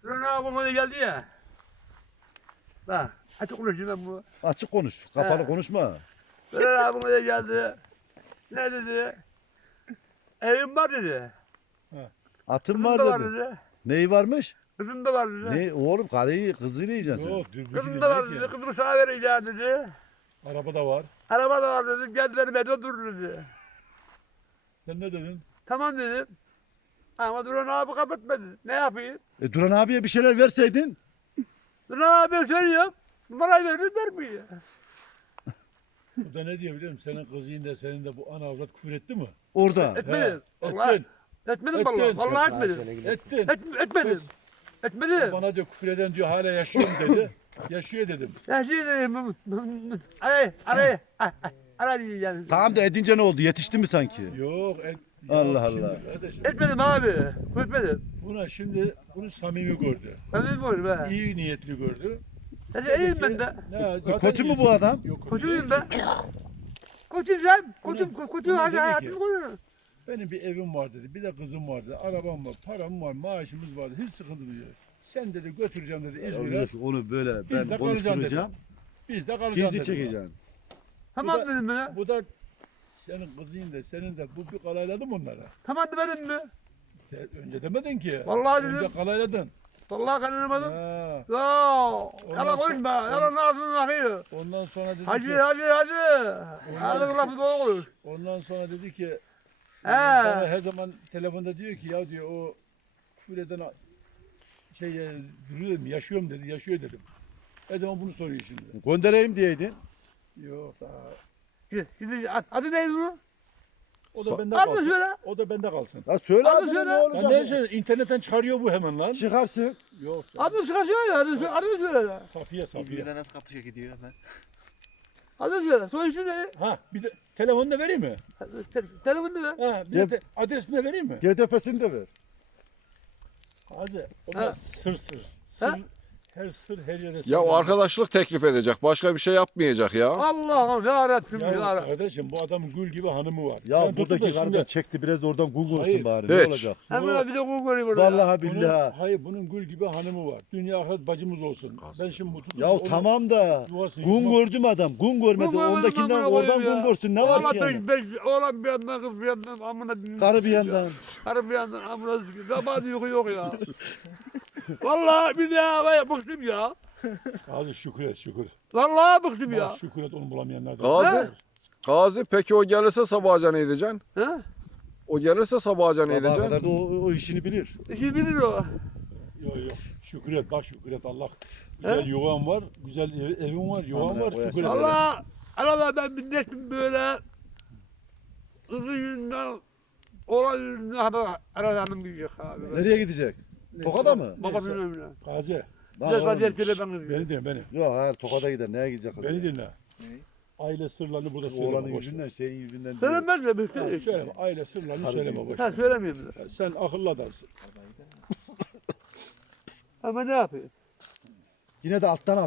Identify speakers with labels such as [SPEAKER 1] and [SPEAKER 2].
[SPEAKER 1] Duran abi bana geldi ya. Bak açık konuşayım ben bu.
[SPEAKER 2] Açık konuş. Kapalı
[SPEAKER 1] He.
[SPEAKER 2] konuşma.
[SPEAKER 1] Duran abi bana geldi. Ne dedi? Evim var dedi.
[SPEAKER 2] Atın
[SPEAKER 1] Kızım
[SPEAKER 2] var
[SPEAKER 1] da var
[SPEAKER 2] dedi.
[SPEAKER 1] dedi.
[SPEAKER 2] Neyi varmış?
[SPEAKER 1] Kızım da var dedi.
[SPEAKER 2] Ne oğlum karıyı kızını yiyeceksin sen.
[SPEAKER 3] Yok dürbün
[SPEAKER 1] Kızım da var dedi. Kızımı sana vereceğim dedi.
[SPEAKER 3] Araba da var.
[SPEAKER 1] Araba da var dedi. Geldiler beni dur dedi.
[SPEAKER 3] Sen ne dedin?
[SPEAKER 1] Tamam dedim. Ama Duran abi kapatmadı. Ne yapayım?
[SPEAKER 2] Duran abiye bir şeyler verseydin.
[SPEAKER 1] Duran abi söylüyorum. Numarayı vermiyor.
[SPEAKER 3] Bu da ne diyor biliyor musun? Senin kızın da senin de bu ana avrat küfür etti mi?
[SPEAKER 2] Orada.
[SPEAKER 1] Etmedim. Vallahi.
[SPEAKER 3] Ettin.
[SPEAKER 1] Etmedim vallahi.
[SPEAKER 3] Ettin.
[SPEAKER 1] Vallahi etmedim.
[SPEAKER 3] Ettin.
[SPEAKER 1] Etmedim. Etmedim.
[SPEAKER 3] Bana diyor küfür eden diyor hala yaşıyorum dedi. Yaşıyor dedim.
[SPEAKER 1] Ya şey dedim. Ara diyeceğim.
[SPEAKER 2] Tamam da edince ne oldu? Yetişti mi sanki?
[SPEAKER 3] Yok.
[SPEAKER 2] Allah
[SPEAKER 3] şimdi
[SPEAKER 2] Allah.
[SPEAKER 3] kardeşim,
[SPEAKER 1] Etmedim abi. Etmedim.
[SPEAKER 3] buna şimdi bunu samimi gördü.
[SPEAKER 1] Ben de böyle be.
[SPEAKER 3] İyi niyetli gördü.
[SPEAKER 1] Hadi
[SPEAKER 3] Dedi
[SPEAKER 1] iyiyim
[SPEAKER 3] ki,
[SPEAKER 1] ben de.
[SPEAKER 3] "Ne, zaten
[SPEAKER 2] Kötü mü
[SPEAKER 3] iyisin."
[SPEAKER 2] bu adam?
[SPEAKER 3] Yok, kötü
[SPEAKER 1] Koçuyum
[SPEAKER 3] değil.
[SPEAKER 1] ben. Koçuyum sen. Koçum.
[SPEAKER 3] Buna
[SPEAKER 1] Hadi
[SPEAKER 3] dedi
[SPEAKER 1] hayatımı
[SPEAKER 3] ki-
[SPEAKER 1] koyuyorum.
[SPEAKER 3] Benim bir evim var dedi. Bir de kızım var dedi. Arabam var, param var, maaşımız var. Hiç sıkıntı diyor. Sen dedi götüreceğim dedi İzmir'e.
[SPEAKER 2] Onu böyle
[SPEAKER 3] Biz de
[SPEAKER 2] ben
[SPEAKER 3] kalacağız
[SPEAKER 2] konuşturacağım.
[SPEAKER 3] Biz de kalacağız
[SPEAKER 2] Gizli
[SPEAKER 3] dedi.
[SPEAKER 2] çekeceğim.
[SPEAKER 1] Tamam
[SPEAKER 3] da-
[SPEAKER 1] dedim ben.
[SPEAKER 3] Bu da senin kızın da senin de bu bir kalayladın mı onlara?
[SPEAKER 1] Tamam demedim mi?
[SPEAKER 3] Önce demedin ki.
[SPEAKER 1] Vallahi
[SPEAKER 3] Önce
[SPEAKER 1] dedim.
[SPEAKER 3] kalayladın.
[SPEAKER 1] Vallahi kanırmadım.
[SPEAKER 3] Ha.
[SPEAKER 1] Ya. Yalan konuşma. Yalan ağzını akıyor.
[SPEAKER 3] Ondan sonra dedi
[SPEAKER 1] Hacı
[SPEAKER 3] ki,
[SPEAKER 1] hacı hacı. Ağzını lafı doğru konuş.
[SPEAKER 3] ondan sonra dedi ki
[SPEAKER 1] He.
[SPEAKER 3] bana her zaman telefonda diyor ki ya diyor o küfür eden duruyor mu yaşıyorum dedi yaşıyor dedim. Her zaman bunu soruyor şimdi.
[SPEAKER 2] Göndereyim diyeydin.
[SPEAKER 3] Yok daha.
[SPEAKER 1] Şimdi adı neydi bu?
[SPEAKER 3] O da bende
[SPEAKER 1] Adı
[SPEAKER 3] kalsın.
[SPEAKER 1] söyle.
[SPEAKER 3] O da bende kalsın.
[SPEAKER 2] Ya söyle
[SPEAKER 1] Hadi
[SPEAKER 2] adını
[SPEAKER 1] söyle.
[SPEAKER 2] ne
[SPEAKER 3] Ya
[SPEAKER 2] olacak?
[SPEAKER 3] neyse internetten çıkarıyor bu hemen lan.
[SPEAKER 2] Çıkarsın.
[SPEAKER 3] Yok.
[SPEAKER 1] Adı çıkıyor ya. Adı söyle.
[SPEAKER 3] Safiye Safiye.
[SPEAKER 4] İzmir'de nasıl kapışa gidiyor hemen?
[SPEAKER 1] Adı söyle. Soy ismi ne?
[SPEAKER 3] Ha bir de telefonunu da vereyim mi?
[SPEAKER 1] Telefonu ne?
[SPEAKER 3] Ha bir de adresini de vereyim mi?
[SPEAKER 2] GDP'sini de ver.
[SPEAKER 3] Hacı o
[SPEAKER 1] Ha.
[SPEAKER 3] da sır. Sır.
[SPEAKER 1] Ha?
[SPEAKER 3] Her sır her yere.
[SPEAKER 5] Ya o arkadaşlık teklif edecek. Başka bir şey yapmayacak ya.
[SPEAKER 1] Allah'ım yarabbim
[SPEAKER 3] Ya
[SPEAKER 1] yarabbim.
[SPEAKER 3] kardeşim bu adamın gül gibi hanımı var.
[SPEAKER 2] Ya
[SPEAKER 3] Ben tutup da
[SPEAKER 2] buradaki karı da
[SPEAKER 3] şimdi-
[SPEAKER 2] çekti biraz da oradan Google
[SPEAKER 3] Hayır.
[SPEAKER 2] olsun bari. Ne
[SPEAKER 5] Hiç.
[SPEAKER 2] olacak?
[SPEAKER 1] Hemen bir de kul göreyim burada.
[SPEAKER 2] Vallahi billahi.
[SPEAKER 3] Hayır bunun gül gibi hanımı var. Dünya ahiret bacımız olsun. Ben şimdi bu tutup
[SPEAKER 2] Ya
[SPEAKER 3] onu
[SPEAKER 2] tamam da
[SPEAKER 3] yuvasını
[SPEAKER 2] gun
[SPEAKER 3] yıkmak-
[SPEAKER 2] gördüm adam. Gun görmedi.
[SPEAKER 1] Gun görmedim,
[SPEAKER 2] Ondakinden
[SPEAKER 1] amına
[SPEAKER 2] oradan
[SPEAKER 1] koyayım
[SPEAKER 2] gun
[SPEAKER 1] ya.
[SPEAKER 2] görsün. Ne var ki yani?
[SPEAKER 1] Oğlan bir yandan kız bir yandan amına.
[SPEAKER 2] Karı bir yandan.
[SPEAKER 1] Karı bir yandan amına sıkıyor. Damat yok ya. Vallahi bir daha ben bıktım ya.
[SPEAKER 3] Gazi şükür et şükür.
[SPEAKER 1] Vallahi bıktım
[SPEAKER 3] Bak
[SPEAKER 1] ya.
[SPEAKER 3] şükür et onu bulamayanlardan.
[SPEAKER 5] Gazi. Gazi peki o gelirse sabahca ne edeceksin?
[SPEAKER 1] Ha?
[SPEAKER 5] O gelirse sabahca ne
[SPEAKER 2] Sabaha
[SPEAKER 5] edeceksin?
[SPEAKER 2] kadar da o işini bilir.
[SPEAKER 1] İşi bilir o.
[SPEAKER 3] Yok yok. Şükür et bak şükür et Allah. Güzel yuvan var. Güzel evin var. Yuvan
[SPEAKER 2] Amına
[SPEAKER 3] var.
[SPEAKER 2] koyasın.
[SPEAKER 3] Şükür et.
[SPEAKER 1] Allah. Allah ben binleştim böyle. Kızın yüzünden. Oğlan yüzünden haber aradanım büyüyecek abi.
[SPEAKER 2] Nereye gidecek? Tokada mı?
[SPEAKER 1] Babamın önüne.
[SPEAKER 3] Gazi.
[SPEAKER 1] Güzel
[SPEAKER 2] Lan
[SPEAKER 1] vaziyet
[SPEAKER 2] oğlum,
[SPEAKER 1] bile ben kızıyorum.
[SPEAKER 3] Beni dinle beni.
[SPEAKER 2] Yok hayır Tokada gider. Neye gidecek?
[SPEAKER 3] Beni dinle. Aile sırlarını burada söyleme.
[SPEAKER 2] Oğlanın
[SPEAKER 3] boş ver.
[SPEAKER 2] yüzünden şeyin yüzünden. değil.
[SPEAKER 1] Söylemez mi? Bir
[SPEAKER 3] Ha,
[SPEAKER 1] şey.
[SPEAKER 3] söyleme. Aile sırlarını
[SPEAKER 2] Sarı
[SPEAKER 3] söyleme
[SPEAKER 2] değil.
[SPEAKER 3] boş.
[SPEAKER 1] Ha
[SPEAKER 3] ver.
[SPEAKER 1] söylemiyorum.
[SPEAKER 3] Sen akıllı adamsın.
[SPEAKER 1] Ama ne yapayım?
[SPEAKER 2] Yine de alttan al.